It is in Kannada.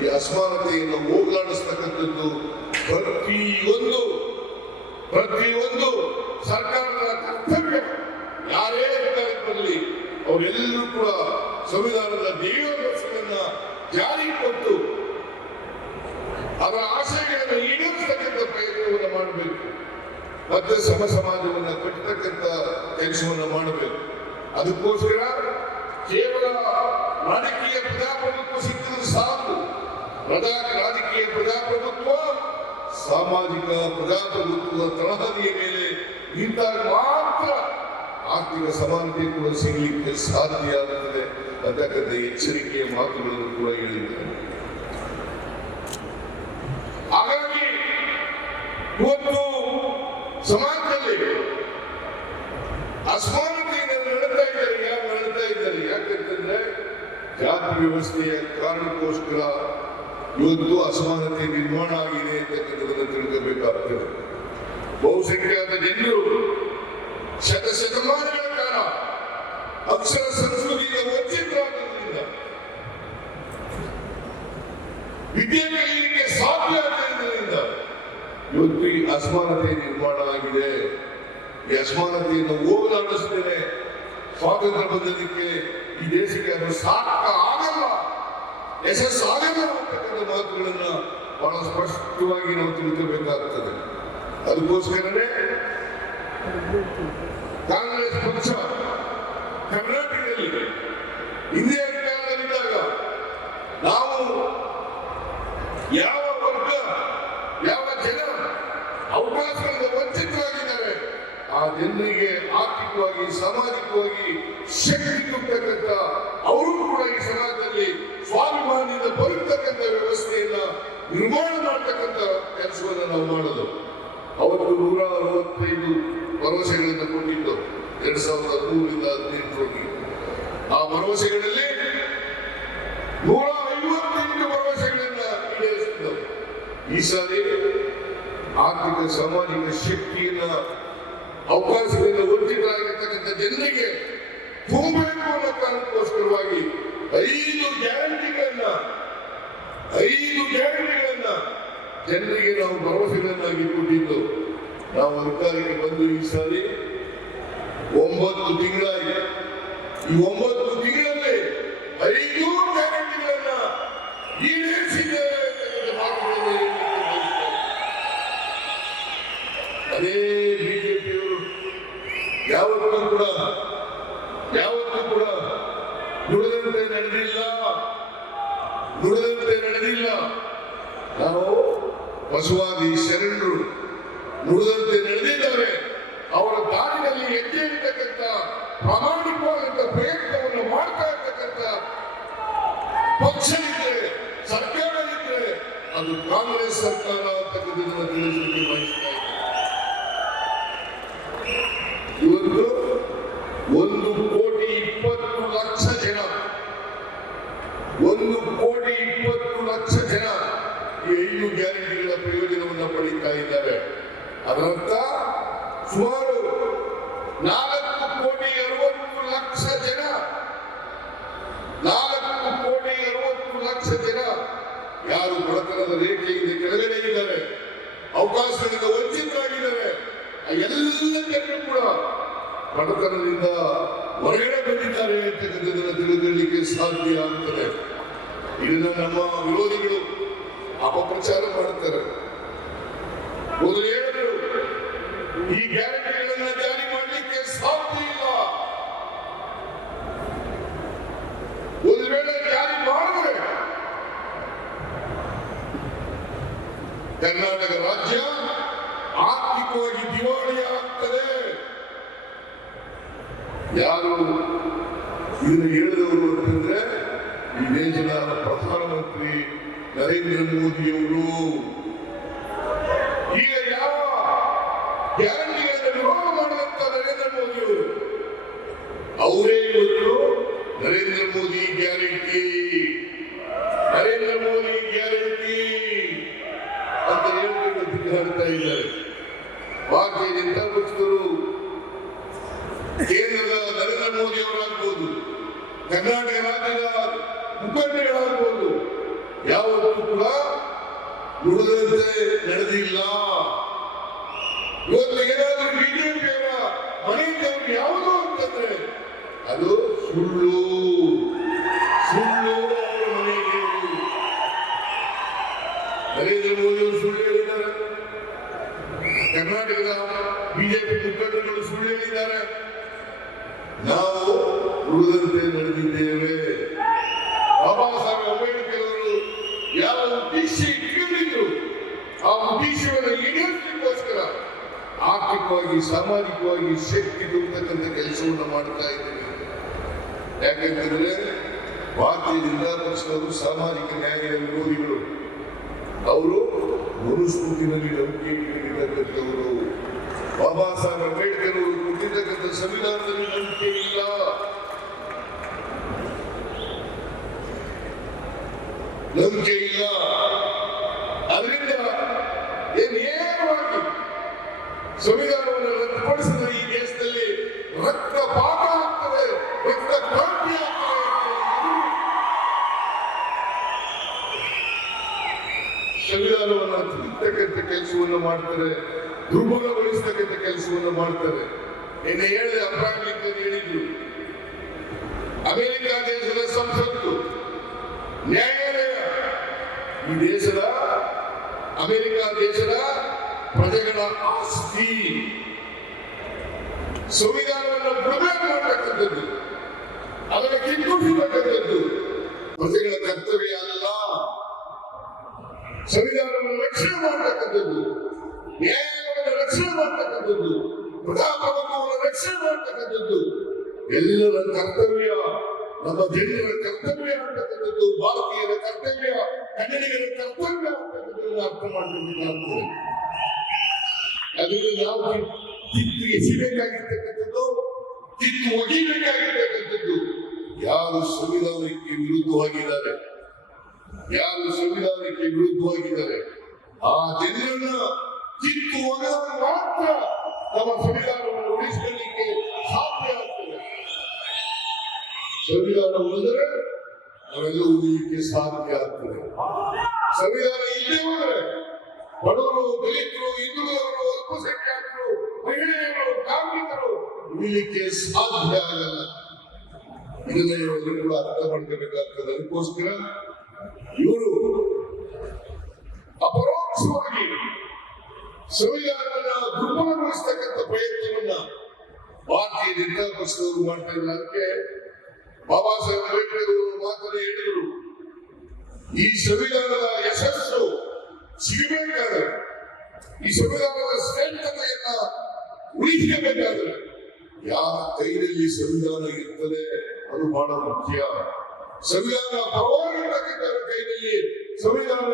ಈ ಅಸ್ಮಾನತೆಯನ್ನು ಹೋಗಲಾಡಿಸ್ತಕ್ಕಂಥದ್ದು ಪ್ರತಿಯೊಂದು ಪ್ರತಿಯೊಂದು ಸರ್ಕಾರದ ಕರ್ತವ್ಯ. ಯಾರೇ ಅಧಿಕಾರಿಗಳಲ್ಲಿ ಅವರೆಲ್ಲರೂ ಕೂಡ ಸಂವಿಧಾನದ ದೇವರನ್ನ ಜಾರಿ ಕೊಟ್ಟು ಅವರ ಆಶಯಗಳನ್ನು ಈಡೇರಿಸತಕ್ಕಂಥ ಪ್ರಯತ್ನವನ್ನು ಮಾಡಬೇಕು. ಮತ್ತೆ ಸಮ ಸಮಾಜವನ್ನು ಕಟ್ಟತಕ್ಕಂಥ ಕೆಲಸವನ್ನು ಮಾಡಬೇಕು. ಅದಕ್ಕೋಸ್ಕರ ಕೇವಲ ರಾಜಕೀಯ ಪ್ರಜಾಪ್ರಭುತ್ವ ರಾಜಕೀಯ ಪ್ರಜಾಪ್ರಭುತ್ವ, ಸಾಮಾಜಿಕ ಪ್ರಜಾಪ್ರಭುತ್ವ ತಳಹದಿಯ ಮೇಲೆ ನಿಂತಾಗ ಮಾತ್ರ ಆರ್ಥಿಕ ಸಮಾನತೆ ಕೂಡ ಸಿಗಲಿಕ್ಕೆ ಸಾಧ್ಯ ಆಗುತ್ತದೆ ಅಂತಕ್ಕಂಥ ಎಚ್ಚರಿಕೆಯ ಮಾತುಗಳನ್ನು ಕೂಡ ಹೇಳಿದ್ದಾರೆ. ಹಾಗಾಗಿ ಇವತ್ತು ಸಮಾಜದಲ್ಲಿ ಅಸಮಾನತೆಯನ್ನು ನಡೀತಾ ಇದ್ದಾರೆ, ಯಾರು ನಡೀತಾ ಇದ್ದಾರೆ? ಯಾಕಂತಂದ್ರೆ ಜಾತಿ ವ್ಯವಸ್ಥೆಯ ಕಾರಣಕ್ಕೋಸ್ಕರ ಇವತ್ತು ಅಸಮಾನತೆ ನಿರ್ಮಾಣ ಆಗಿದೆ ಅಂತಕ್ಕಂಥದ್ದನ್ನು ತಿಳ್ಕೋಬೇಕಾಗ್ತದೆ. ಬಹುಸಂಖ್ಯಾತ ಜನರು ಶತಶತಮಾನಗಳ ಕಾಲ ಅಕ್ಷರ ಸಂಸ್ಕೃತಿಯಿಂದ ವಂಚಿತರಾಗಿದ್ದರಿಂದ ವಿದ್ಯೆ ಕಲಿಯಲಿಕ್ಕೆ ಸಾಧ್ಯ ಆಗಿರುವುದರಿಂದ ಇವತ್ತು ಈ ಅಸಮಾನತೆ ನಿರ್ಮಾಣ ಆಗಿದೆ. ಈ ಅಸಮಾನತೆಯನ್ನು ಹೋಗಲಾಡಿಸ್ತೇನೆ ಸ್ವಾತಂತ್ರ್ಯ ಬಂದದಕ್ಕೆ ಈ ದೇಶಕ್ಕೆ ಅದು ಸಾಕ ಆಗಲ್ಲ ಯಶಸ್ಸು ಮಾತುಗಳನ್ನು ಅಂತಕ್ಕಂಥ ಮಾತುಗಳನ್ನ ಬಹಳ ಸ್ಪಷ್ಟವಾಗಿ ನಾವು ತಿಳ್ಕೋಬೇಕಾಗ್ತದೆ ಅದಕ್ಕೋಸ್ಕರನೇ ಕಾಂಗ್ರೆಸ್ ಪಕ್ಷ ಕರ್ನಾಟಕದಲ್ಲಿ ಹಿಂದೆ ಅಧಿಕಾರದಲ್ಲಿದ್ದಾಗ ನಾವು ಯಾವ ವರ್ಗ, ಯಾವ ಜನ ಅವಕಾಶಗಳಿಂದ ವಂಚಿತರಾಗಿದ್ದಾರೆ, ಆ ಜನರಿಗೆ ಆರ್ಥಿಕವಾಗಿ, ಸಾಮಾಜಿಕವಾಗಿ ಶಕ್ತಿ ತುಂಬತಕ್ಕಂಥ ಅವರು ಕೂಡ ನಿರ್ಮಾಣ ಮಾಡತಕ್ಕಂಥ ಕೆಲಸವನ್ನು ನಾವು ಮಾಡೋದು. ಅವತ್ತು ನೂರ ಅರವತ್ತೈದು ಭರವಸೆಗಳಿಂದ ಕೊಟ್ಟಿದ್ದು ಎರಡ್ ಸಾವಿರದ ಹದಿಮೂರರಿಂದ ಹದಿನೆಂಟರಲ್ಲಿ ಆ ಭರವಸೆಗಳಲ್ಲಿ ನೂರ ಐವತ್ತೆಂಟು ಭರವಸೆಗಳನ್ನ ಈಡೇರಿಸಿದ್ದವು ಈ ಸಾರಿ ಆರ್ಥಿಕ, ಸಾಮಾಜಿಕ ಶಕ್ತಿಯನ್ನ ಅವಕಾಶಗಳಿಂದ ವಂಚಿತರಾಗಿರ್ತಕ್ಕಂಥ ಜನರಿಗೆ ತುಂಬಬೇಕು ಅನ್ನೋ ಕಾರಣಕ್ಕೋಸ್ಕರವಾಗಿ ಐದು ಗ್ಯಾರಂಟಿಗಳನ್ನ ಐದು ಗ್ಯಾರಂಟಿಗಳನ್ನ ಜನರಿಗೆ ನಾವು ಭರವಸೆಗಳನ್ನಾಗಿ ಕೊಟ್ಟಿದ್ದು, ನಾವು ಅಧಿಕಾರಕ್ಕೆ ಬಂದು ಈ ಸಾರಿ ಒಂಬತ್ತು ತಿಂಗಳಾಗಿ ಈ ಒಂಬತ್ತು ತಿಂಗಳಲ್ಲಿ ಐದು ಗ್ಯಾರಂಟಿಗಳನ್ನ ಈಡೇರಿಸಿದ್ದೇವೆ. ಅದೇ ಬಿಜೆಪಿಯವರು ಯಾವತ್ತೂ ಕೂಡ ಯಾವತ್ತೂ ಕೂಡ ನುಡಿದಂತೆ ನಡೆದಿಲ್ಲ ನಡೆದಿಲ್ಲ ನಾವು ಬಸವಾದಿ ಶರಣರು ನುಡಿದಂತೆ ನಡೆದಿದ್ದಾರೆ ಅವರ ದಾರಿನಲ್ಲಿ ಹೆಜ್ಜೆ ಇರ್ತಕ್ಕಂಥ ಪ್ರಾಮಾಣಿಕವಾದಂಥ ಪ್ರಯತ್ನವನ್ನು ಮಾಡ್ತಾ ಇರ್ತಕ್ಕಂಥ ಪಕ್ಷ ಇದ್ರೆ ಸರ್ಕಾರ ಇದ್ರೆ ಅದು ಕಾಂಗ್ರೆಸ್ ಸರ್ಕಾರ ಅಂತಕ್ಕಂಥದ್ದನ್ನು ತಿಳಿಸಲಿಕ್ಕೆ ಬಯಸ್ತಾ ಇದ್ದೇನೆ ಇವತ್ತು ಒಂದು ಕೋಟಿ ಇಪ್ಪತ್ತು ಲಕ್ಷ ಜನ ಒಂದು ಕೋಟಿ ಇಪ್ಪತ್ತು ಲಕ್ಷ ಜನ ಈ ಐದು ಗ್ಯಾರಂಟಿಗಳ ಪ್ರಯೋಜನವನ್ನು ಪಡೀತಾ ಇದ್ದಾರೆ ಅದರರ್ಥ ಸುಮಾರು ನಾಲ್ಕು ಕೋಟಿ ಅರವತ್ತು ಲಕ್ಷ ಜನ, ನಾಲ್ಕು ಕೋಟಿ ಅರವತ್ತು ಲಕ್ಷ ಜನ ಯಾರು ಬಡತನದ ರೇಖೆಯಿಂದ ಕೆಳಗಡೆ ಇದ್ದಾರೆ ಅವಕಾಶಗಳಿಂದ ವಂಚಿತರಾಗಿದ್ದಾರೆ. ಜನರು ಕೂಡ ಬಡತನದಿಂದ ಹೊರಗಡೆ ಬಂದಿದ್ದಾರೆ ಅಂತಕ್ಕಂಥದ್ದನ್ನು ತಿಳಿದುಕೊಳ್ಳಿಕ್ಕೆ ಸಾಧ್ಯ ಆಗ್ತದೆ. ಇದನ್ನ ನಮ್ಮ ವಿರೋಧಿಗಳು ಅಪಪ್ರಚಾರ ಮಾಡುತ್ತಾರೆ. ಮೊದಲು ಈ ಗ್ಯಾರಂಟಿಗಳನ್ನು ಜಾರಿ ಮಾಡಲಿಕ್ಕೆ ಸಾಧ್ಯ ಇಲ್ಲ. ಒಂದು ವೇಳೆ ಜಾರಿ ಮಾಡಿದ್ರೆ ಕರ್ನಾಟಕ ರಾಜ್ಯ ಆರ್ಥಿಕವಾಗಿ ದಿವಾಳಿ ಆಗ್ತದೆ. ಯಾರು ಇದನ್ನು ಹೇಳಿದವರು ಅಂತಂದ್ರೆ ಈ ದೇಶದ ಪ್ರಧಾನಮಂತ್ರಿ ನರೇಂದ್ರ ಮೋದಿಯವರು ಈಗ ಯಾವ ಗ್ಯಾರಂಟಿಗಳನ್ನು ವಿರೋಧ ಮಾಡುವಂತ ನರೇಂದ್ರ ಮೋದಿ ಅವರು ಅವರೇ ಇವತ್ತು ನರೇಂದ್ರ ಮೋದಿ ಗ್ಯಾರಂಟಿ. ನರೇಂದ್ರ ಮೋದಿ ಗ್ಯಾರಂಟಿ ಅಂತ ಹೇಳ್ಕೊಂಡು ತಿರುಗಾಡ್ತಾ ಇದ್ದಾರೆ. ಭಾರತೀಯ ಜನತಾ ಕೇಂದ್ರದ ನರೇಂದ್ರ ಮೋದಿ ಅವರಾಗ್ಬೋದು, ಕರ್ನಾಟಕ ರಾಜ್ಯದ ಮುಖಂಡಗಳಾಗ್ಬೋದು ಯಾವತ್ತೂ ಕೂಡ ನುಡಿದಂತೆ ನಡೆದಿಲ್ಲ ಇವತ್ತು ಏನಾದ್ರೂ ಬಿಜೆಪಿಯವರ ಮನೆಯವರು ಯಾವುದು ಅಂತಂದ್ರೆ ಅದು ಸುಳ್ಳು. ಸುಳ್ಳು ನರೇಂದ್ರ ಮೋದಿ ಅವರು ಸುಳ್ಳು ಹೇಳಿದ್ದಾರೆ. ಕರ್ನಾಟಕದ ಬಿಜೆಪಿ ಮುಖಂಡರುಗಳು ಸುಳ್ಳು ಹೇಳಿದ್ದಾರೆ. ನಾವು ಉಳಿದಂತೆ ನಡೆದಿದ್ದೇವೆ. ಬಾಬಾ ಸಾಹೇಬ್ ಅಂಬೇಡ್ಕರ್ ಅವರು ಯಾವ ಉದ್ದೇಶ ಇಟ್ಕೊಂಡಿದ್ರು, ಆ ಉದ್ದೇಶವನ್ನು ಈಡೇರಿಸಲಿಕ್ಕೋಸ್ಕರ ಆರ್ಥಿಕವಾಗಿ, ಸಾಮಾಜಿಕವಾಗಿ ಶಕ್ತಿ ತುಂಬತಕ್ಕಂಥ ಕೆಲಸವನ್ನು ಮಾಡ್ತಾ ಇದ್ದೇವೆ. ಯಾಕಂತಂದ್ರೆ ಭಾರತೀಯ ಜನತಾ ಪಕ್ಷದವರು ಸಾಮಾಜಿಕ ನ್ಯಾಯದ ವಿರೋಧಿಗಳು ಅವರು ಮನುಸ್ಮೃತಿನಲ್ಲಿ ನಂಬಿಕೆ ಇಟ್ಟಿರ್ತಕ್ಕಂಥವರು ಬಾಬಾ ಸಾಹೇಬ್ ಅಂಬೇಡ್ಕರ್ ಅವರು ಕೊಟ್ಟಿರ್ತಕ್ಕಂಥ ಸಂವಿಧಾನದಲ್ಲಿ ನಂಬಿಕೆ ಇಲ್ಲ. ನಂಬಿಕೆ ಇಲ್ಲ. ಅದರಿಂದ ನೇರವಾಗಿ ಸಂವಿಧಾನವನ್ನು ರದ್ದುಪಡಿಸಿದ ಈ ದೇಶದಲ್ಲಿ ರಕ್ತಪಾತ ಆಗ್ತದೆ ರಕ್ತ ಕ್ರಾಂತಿ ಆಗ್ತದೆ ಸಂವಿಧಾನವನ್ನು ತಿದ್ದತಕ್ಕಂಥ ಕೆಲಸವನ್ನು ಮಾಡ್ತಾರೆ ದುರ್ಬಲಗೊಳಿಸ್ತಕ್ಕಂಥ ಕೆಲಸವನ್ನು ಮಾಡ್ತಾರೆ. ನಿನ್ನೆ ಹೇಳಿದ ಅಬ್ರಾಹಿಂ ಲಿಂಕನ್ ಹೇಳಿದ್ರು. ಅಮೆರಿಕ ದೇಶದ ಸಂಸತ್ತು, ನ್ಯಾಯಾಲಯ, ಈ ದೇಶದ, ಅಮೆರಿಕ ದೇಶದ ಪ್ರಜೆಗಳ ಆಸ್ತಿ. ಸಂವಿಧಾನವನ್ನು ಬಿಡಬೇಕು ಮಾಡತಕ್ಕಂಥದ್ದು, ಅದನ್ನು ಕಿತ್ತುಬಿಡತಕ್ಕಂಥದ್ದು ಪ್ರಜೆಗಳ ಕರ್ತವ್ಯ ಅಲ್ಲ. ಸಂವಿಧಾನವನ್ನು ರಕ್ಷಣೆ ಮಾಡತಕ್ಕಂಥದ್ದು. ರಕ್ಷಣೆ ಮಾಡ್ತಕ್ಕಂಥದ್ದು. ಪ್ರಜಾಪ್ರಭುತ್ವವನ್ನು ರಕ್ಷಣೆ ಮಾಡ್ತಕ್ಕಂಥದ್ದು. ಎಲ್ಲರ ಕರ್ತವ್ಯ, ನಮ್ಮ ಜನರ ಕರ್ತವ್ಯ ಅಂತಕ್ಕಂಥದ್ದು, ಭಾರತೀಯರ ಕರ್ತವ್ಯ, ಕನ್ನಡಿಗರ ಕರ್ತವ್ಯ ಅಂತಕ್ಕಂಥದ್ದನ್ನು ಅರ್ಥ ಮಾಡಬೇಕಾಗ್ತದೆ ಅದನ್ನು ನಾವು ತಿತ್ತು ಎಸಿಬೇಕಾಗಿರ್ತಕ್ಕಂಥದ್ದು ತಿತ್ತು ಒಗಿಬೇಕಾಗಿರ್ತಕ್ಕಂಥದ್ದು ಯಾರು ಸಂವಿಧಾನಕ್ಕೆ ವಿರುದ್ಧವಾಗಿದ್ದಾರೆ? ಯಾರು ಸಂವಿಧಾನಕ್ಕೆ ವಿರುದ್ಧವಾಗಿದ್ದಾರೆ? ಆ ಜನರನ್ನ ಕಿತ್ತು ಒಗೆದಾಗ ಮಾತ್ರ ನಮ್ಮ ಸಂವಿಧಾನವನ್ನು ಉಳಿಸಿಕೊಳ್ಳಿಕ್ಕೆ ಸಾಧ್ಯ ಆಗ್ತದೆ. ಸಂವಿಧಾನ ಉಳಿದರೆ ನಾವೆಲ್ಲ ಉಳಿಲಿಕ್ಕೆ ಸಾಧ್ಯ ಆಗ್ತದೆ. ಸಂವಿಧಾನ ಇಲ್ಲೇ ಹೋದರೆ ಬಡವರು, ದಲಿತರು, ಹಿಂದುಳಿದವರು, ಅಲ್ಪಸಂಖ್ಯಾತರು, ಮಹಿಳೆಯರು, ಕಾರ್ಮಿಕರು ಉಳಿಲಿಕ್ಕೆ ಸಾಧ್ಯ ಆಗಲ್ಲ. ಇದನ್ನ ಇವರು ಕೂಡ ಅರ್ಥ ಮಾಡ್ಕೋಬೇಕಾಗ್ತದೆ. ಅದಕ್ಕೋಸ್ಕರ ಇವರು ಸಂವಿಧಾನವನ್ನ ದುರ್ಬಲಗೊಳಿಸ್ತಕ್ಕಂಥ ಪ್ರಯತ್ನವನ್ನ ಭಾರತೀಯ ಜನತಾ ಪಕ್ಷದವರು ಮಾಡ್ತಾ ಇದ್ದಾರೆ ಅದಕ್ಕೆ ಬಾಬಾ ಸಾಹೇಬ್ ಅಂಬೇಡ್ಕರ್ ಅವರು ಮಾತನ್ನ ಹೇಳಿದರು. ಈ ಸಂವಿಧಾನದ ಯಶಸ್ಸು ಸಿಗಬೇಕಾದ್ರೆ ಈ ಸಂವಿಧಾನದ ಶ್ರೇಷ್ಠತೆಯನ್ನ ಉಳಿಸಬೇಕಾದ್ರೆ ಯಾರ ಕೈನಲ್ಲಿ ಸಂವಿಧಾನ ಇರ್ತದೆ, ಅದು ಬಹಳ ಮುಖ್ಯ. ಸಂವಿಧಾನ ಪ್ರಭಾವ ಕೈನಲ್ಲಿ ಸಂವಿಧಾನ